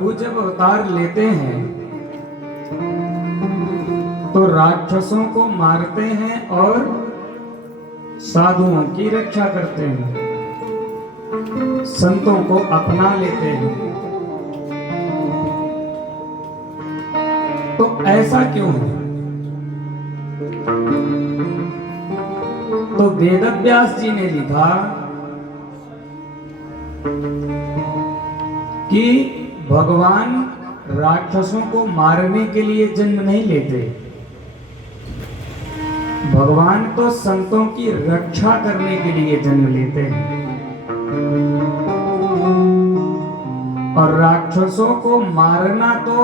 वो जब अवतार लेते हैं तो राक्षसों को मारते हैं और साधुओं की रक्षा करते हैं, संतों को अपना लेते हैं। तो ऐसा क्यों है? तो वेदव्यास जी ने लिखा कि भगवान राक्षसों को मारने के लिए जन्म नहीं लेते, भगवान तो संतों की रक्षा करने के लिए जन्म लेते हैं। और राक्षसों को मारना तो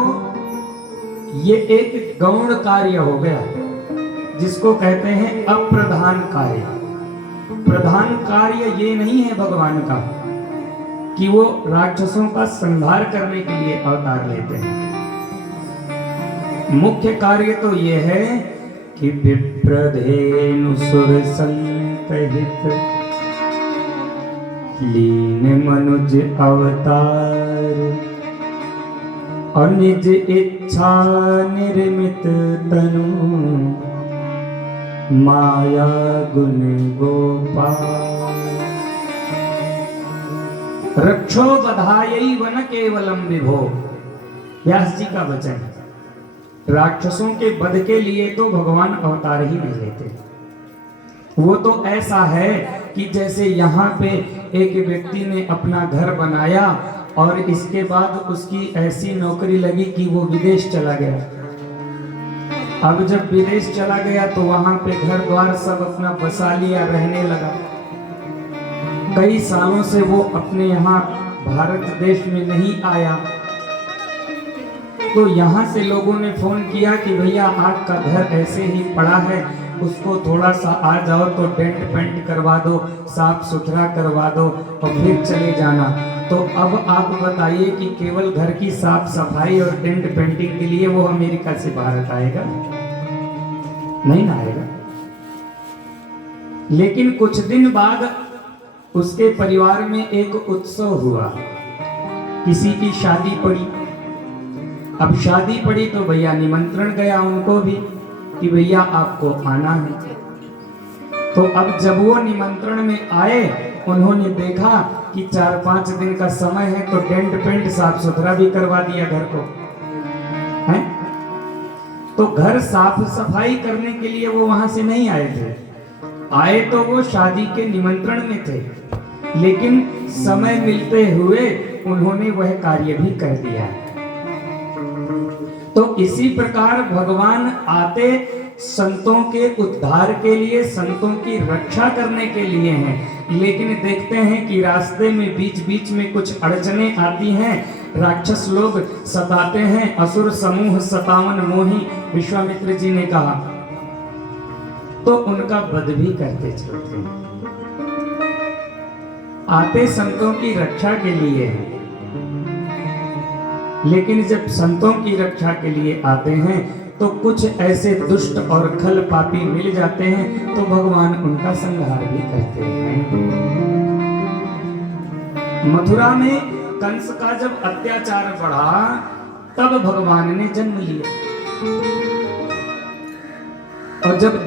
ये एक गौण कार्य हो गया, जिसको कहते हैं अप्रधान कार्य। प्रधान कार्य ये नहीं है भगवान का कि वो राक्षसों का संहार करने के लिए अवतार लेते हैं। मुख्य कार्य तो ये है कि विप्रधेनु सुर संतहित लीन मनुज अवतार और निज इच्छा निर्मित तनु माया गुण गोपाल रक्षो बधाई वन केवलम विभो। व्यास जी का वचन। राक्षसों के वध के लिए तो भगवान अवतार ही नहीं लेते। वो तो ऐसा है कि जैसे यहाँ पे एक व्यक्ति ने अपना घर बनाया और इसके बाद उसकी ऐसी नौकरी लगी कि वो विदेश चला गया। अब जब विदेश चला गया तो वहां पे घर द्वार सब अपना बसा लिया, रहने लगा। कई सालों से वो अपने यहाँ भारत देश में नहीं आया। तो यहाँ से लोगों ने फोन किया कि भैया आपका घर ऐसे ही पड़ा है, उसको थोड़ा सा आ जाओ तो डेंट पेंट करवा दो, साफ सुथरा करवा दो और फिर चले जाना। तो अब आप बताइए कि केवल घर की साफ सफाई और डेंट पेंटिंग के लिए वो अमेरिका से भारत आएगा? नहीं ना आएगा। लेकिन कुछ दिन बाद उसके परिवार में एक उत्सव हुआ, किसी की शादी पड़ी। अब शादी पड़ी तो भैया निमंत्रण गया उनको भी कि भैया आपको आना है। तो अब जब वो निमंत्रण में आए, उन्होंने देखा कि 4-5 दिन का समय है तो डेंट पेंट साफ सुथरा भी करवा दिया घर को है। तो घर साफ सफाई करने के लिए वो वहां से नहीं आए थे, आए तो वो शादी के निमंत्रण में थे, लेकिन समय मिलते हुए उन्होंने वह कार्य भी कर दिया। तो इसी प्रकार भगवान आते संतों के उद्धार के लिए, संतों की रक्षा करने के लिए हैं। लेकिन देखते हैं कि रास्ते में बीच बीच में कुछ अड़चने आती हैं, राक्षस लोग सताते हैं। असुर समूह 57 मोही, विश्वामित्र जी ने कहा, तो उनका वध भी करते चलते हैं। आते संतों की रक्षा के लिए हैं, लेकिन जब संतों की रक्षा के लिए आते हैं तो कुछ ऐसे दुष्ट और खल पापी मिल जाते हैं, तो भगवान उनका संहार भी करते हैं। मथुरा में कंस का जब अत्याचार बढ़ा तब भगवान ने जन्म लिया। और जब